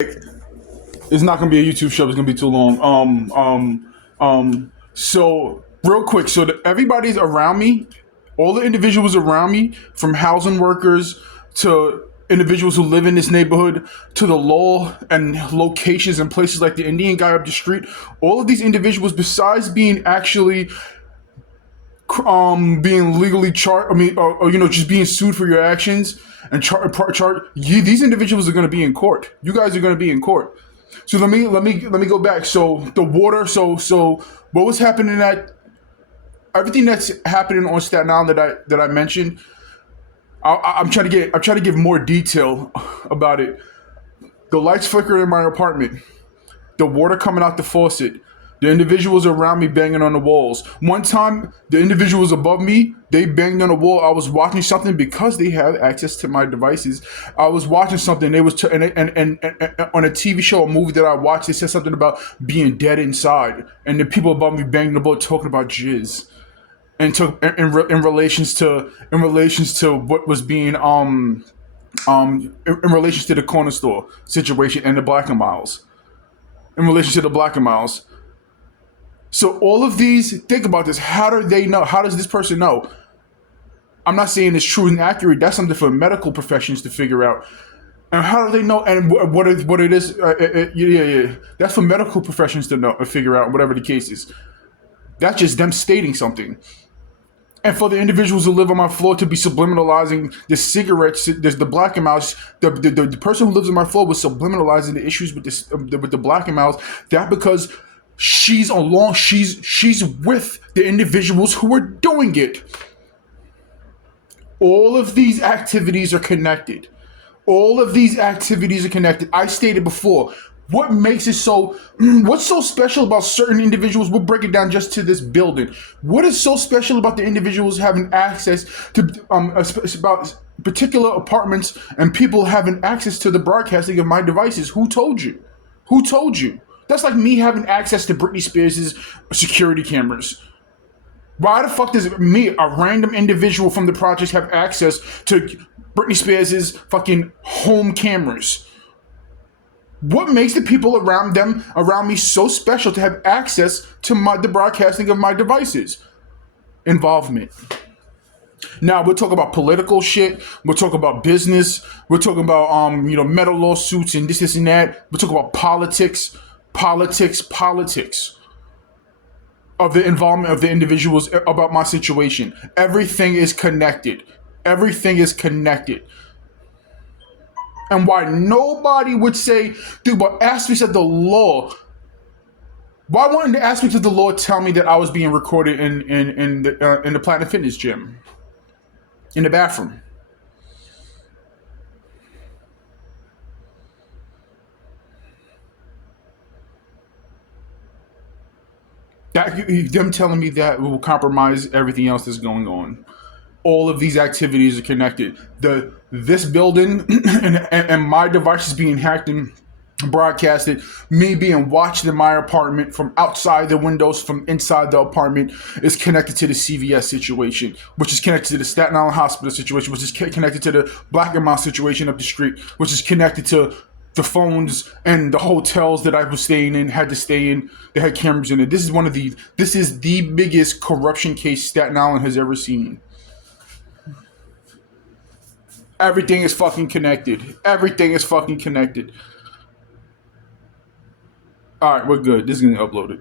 It's not gonna be a YouTube show. It's gonna be too long. So real quick, so everybody's around me, all the individuals around me, from housing workers to individuals who live in this neighborhood to the law and locations and places like the Indian guy up the street. All of these individuals, besides being actually being legally charged, or just being sued for your actions and these individuals are going to be in court. You guys are going to be in court. So let me go back. So the water. So what was happening at everything that's happening on Staten Island that I mentioned. I'm trying to give more detail about it. The lights flicker in my apartment. The water coming out the faucet. The individuals around me banging on the walls. One time, the individuals above me, they banged on the wall. I was watching something because they have access to my devices. I was watching something. They was and on a TV show, a movie that I watched, they said something about being dead inside, and the people above me banging the wall talking about jizz, and in relations to what was being in relation to the corner store situation and the Black and Miles, in relation to the Black and Miles. So all of these, think about this. How do they know? How does this person know? I'm not saying it's true and accurate. That's something for medical professions to figure out. And how do they know? And what it is? Yeah. That's for medical professions to know and figure out. Whatever the case is, that's just them stating something. And for the individuals who live on my floor to be subliminalizing the cigarettes, there's the Black and Mouse. The person who lives on my floor was subliminalizing the issues with this with the Black and Mouse. That because she's with the individuals who are doing it. All of these activities are connected. All of these activities are connected. I stated before, what makes it so, what's so special about certain individuals? We'll break it down just to this building. What is so special about the individuals having access to, about particular apartments and people having access to the broadcasting of my devices? Who told you? Who told you? That's like me having access to Britney Spears' security cameras. Why the fuck does me, a random individual from the projects, have access to Britney Spears' fucking home cameras? What makes the people around me so special to have access to the broadcasting of my devices? Involvement. Now we'll talk about political shit. We'll talk about business. We'll talk about meta lawsuits and this and that. We'll talk about politics of the involvement of the individuals about my situation. Everything is connected. Everything is connected. And why nobody would say, dude, but aspects of the law. Why wouldn't the aspects of the law tell me that I was being recorded in the Planet Fitness gym, in the bathroom? Them telling me that will compromise everything else that's going on. All of these activities are connected. This building and my devices being hacked and broadcasted, me being watched in my apartment from outside the windows, from inside the apartment, is connected to the CVS situation, which is connected to the Staten Island Hospital situation, which is connected to the Black and Mouse situation up the street, which is connected to the phones and the hotels that I was staying in, had to stay in, they had cameras in it. This is the biggest corruption case Staten Island has ever seen. Everything is fucking connected. Everything is fucking connected. All right, we're good. This is gonna upload it.